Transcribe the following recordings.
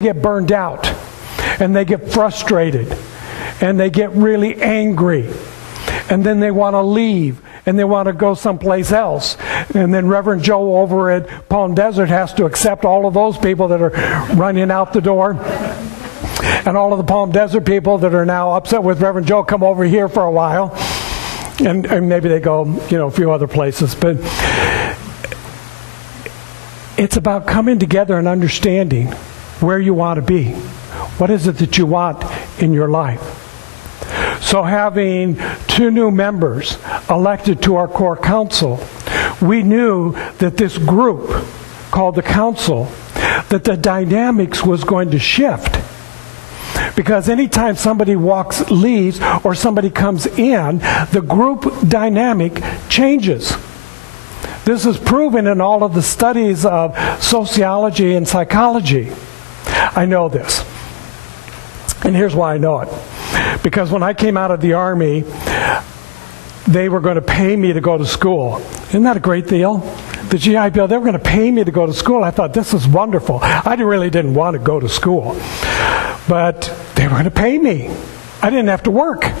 get burned out, and they get frustrated, and they get really angry, and then they want to leave, and they want to go someplace else. And then Reverend Joe over at Palm Desert has to accept all of those people that are running out the door. And all of the Palm Desert people that are now upset with Reverend Joe come over here for a while. And maybe they go, a few other places. But it's about coming together and understanding where you want to be. What is it that you want in your life? So having 2 new members elected to our core council, we knew that this group called the council, that the dynamics was going to shift. Because anytime somebody leaves, or somebody comes in, the group dynamic changes. This is proven in all of the studies of sociology and psychology. I know this. And here's why I know it. Because when I came out of the Army, they were going to pay me to go to school. Isn't that a great deal? The GI Bill, they were going to pay me to go to school. I thought, this is wonderful. I really didn't want to go to school. But they were going to pay me. I didn't have to work.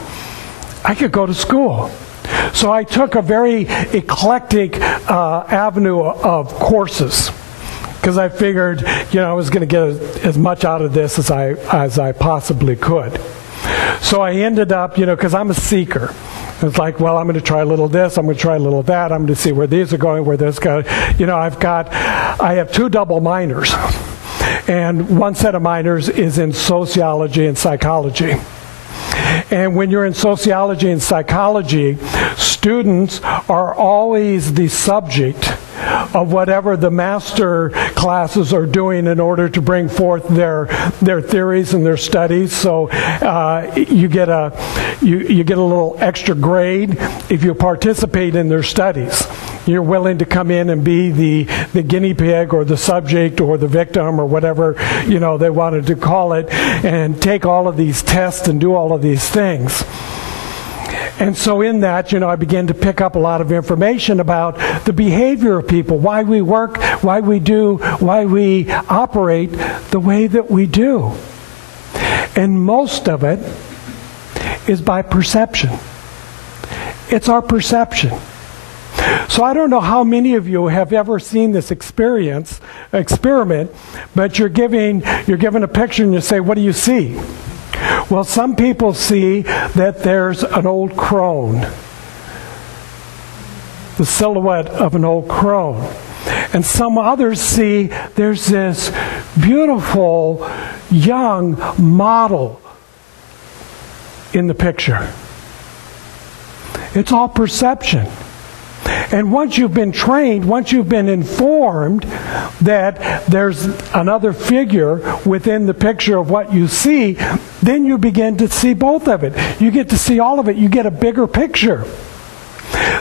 I could go to school. So I took a very eclectic avenue of courses, because I figured, I was going to get as much out of this as I possibly could. So I ended up, because I'm a seeker. It's like, well, I'm going to try a little of this, I'm going to try a little of that, I'm going to see where these are going, where this goes. I have 2 double minors. And one set of minors is in sociology and psychology. And when you're in sociology and psychology, students are always the subject of whatever the master classes are doing in order to bring forth their theories and their studies. So you get a little extra grade if you participate in their studies. You're willing to come in and be the guinea pig or the subject or the victim or whatever they wanted to call it, and take all of these tests and do all of these things. And so in that, I began to pick up a lot of information about the behavior of people, why we work, why we operate the way that we do. And most of it is by perception. It's our perception. So I don't know how many of you have ever seen this experiment, but you're given a picture and you say, what do you see? Well, some people see that there's an old crone, the silhouette of an old crone. And some others see there's this beautiful young model in the picture. It's all perception. And once you've been trained, once you've been informed that there's another figure within the picture of what you see, then you begin to see both of it. You get to see all of it. You get a bigger picture.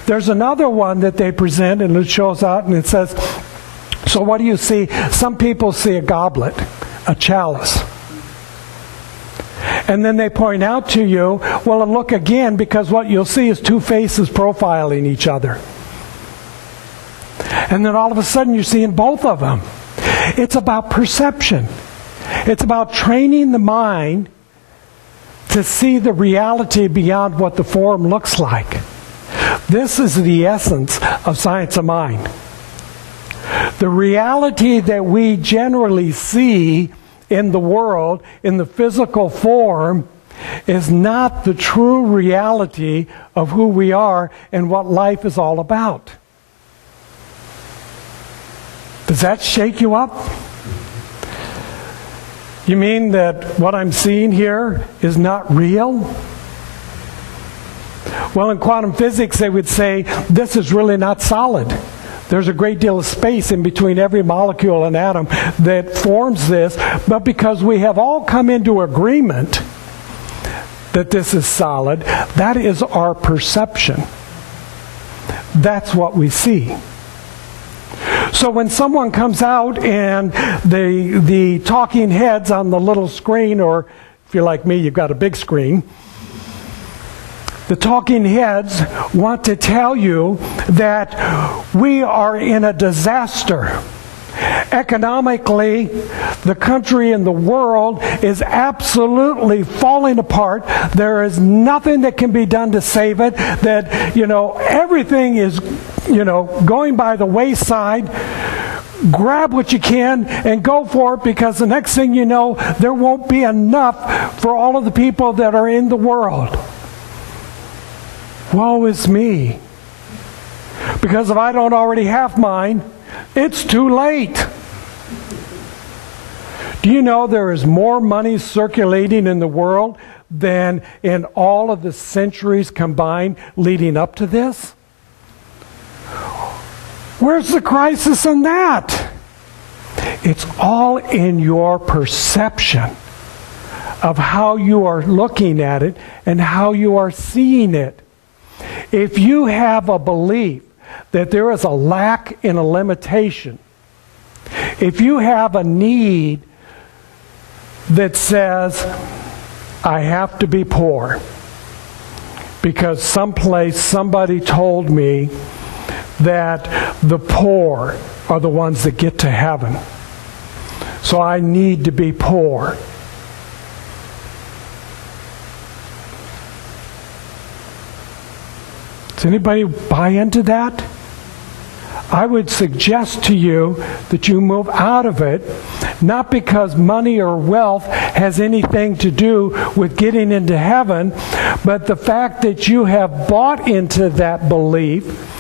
There's another one that they present, and it shows out, and it says, so what do you see? Some people see a goblet, a chalice. And then they point out to you, well, and look again, because what you'll see is 2 faces profiling each other. And then all of a sudden you're seeing both of them. It's about perception. It's about training the mind to see the reality beyond what the form looks like. This is the essence of science of mind. The reality that we generally see in the world, in the physical form, is not the true reality of who we are and what life is all about. Does that shake you up? You mean that what I'm seeing here is not real? Well, in quantum physics, they would say this is really not solid. There's a great deal of space in between every molecule and atom that forms this, but because we have all come into agreement that this is solid, that is our perception. That's what we see. So when someone comes out and the talking heads on the little screen, or if you're like me, you've got a big screen, the talking heads want to tell you that we are in a disaster. Economically, the country and the world is absolutely falling apart. There is nothing that can be done to save it. That, everything is, going by the wayside. Grab what you can and go for it, because the next thing you know, there won't be enough for all of the people that are in the world. Woe is me. Because if I don't already have mine, it's too late. Do you know there is more money circulating in the world than in all of the centuries combined leading up to this? Where's the crisis in that? It's all in your perception of how you are looking at it and how you are seeing it. If you have a belief that there is a lack and a limitation, if you have a need that says, I have to be poor because someplace somebody told me that the poor are the ones that get to heaven, so I need to be poor. Does anybody buy into that? I would suggest to you that you move out of it, not because money or wealth has anything to do with getting into heaven, but the fact that you have bought into that belief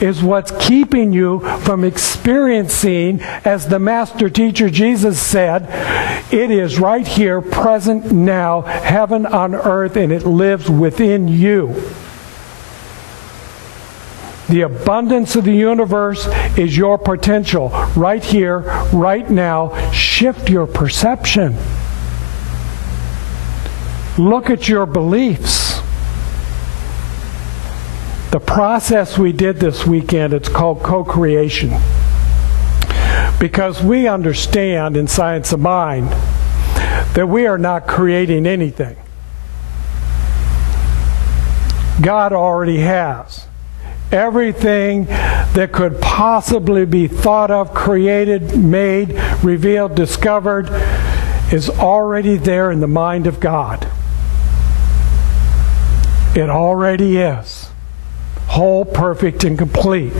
is what's keeping you from experiencing, as the Master Teacher Jesus said, it is right here, present now, heaven on earth, and it lives within you. The abundance of the universe is your potential. Right here, right now. Shift your perception. Look at your beliefs. The process we did this weekend, it's called co-creation. Because we understand in Science of Mind that we are not creating anything. God already has. Everything that could possibly be thought of, created, made, revealed, discovered is already there in the mind of God. It already is. Whole, perfect, and complete.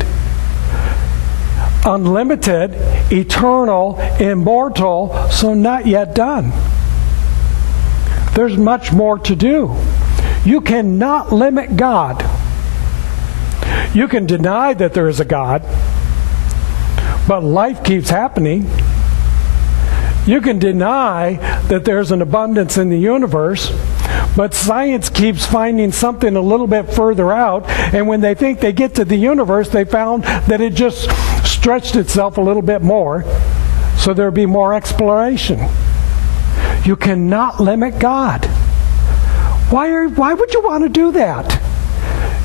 Unlimited, eternal, immortal, so not yet done. There's much more to do. You cannot limit God. You can deny that there is a God, but life keeps happening. You can deny that there's an abundance in the universe, but science keeps finding something a little bit further out, and when they think they get to the universe, they found that it just stretched itself a little bit more, so there'll be more exploration. You cannot limit God. Why would you want to do that?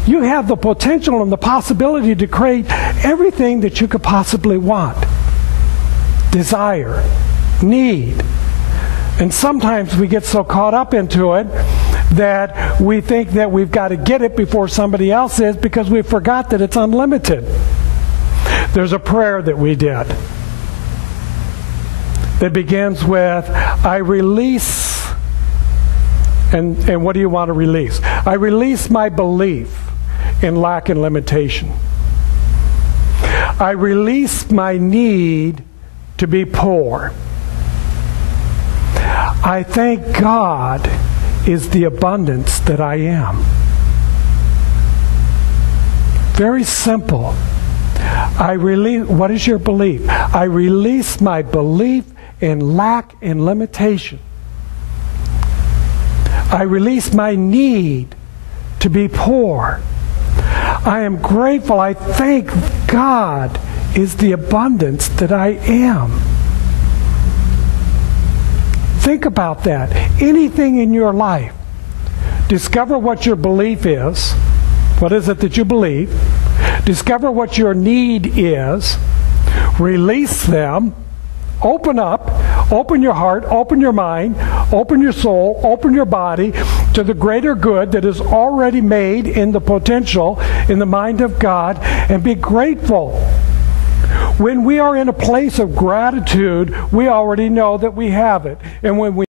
You have the potential and the possibility to create everything that you could possibly want, desire, need. And sometimes we get so caught up into it that we think that we've got to get it before somebody else is, because we forgot that it's unlimited. There's a prayer that we did that begins with, I release, and what do you want to release? I release my belief in lack and limitation. I release my need to be poor. I thank God is the abundance that I am. Very simple. What is your belief? I release my belief in lack and limitation. I release my need to be poor. I am grateful. I thank God is the abundance that I am. Think about that. Anything in your life, discover what your belief is. What is it that you believe? Discover what your need is. Release them. Open up. Open your heart. Open your mind. Open your soul. Open your body to the greater good that is already made in the potential in the mind of God, and be grateful. When we are in a place of gratitude, we already know that we have it. And when we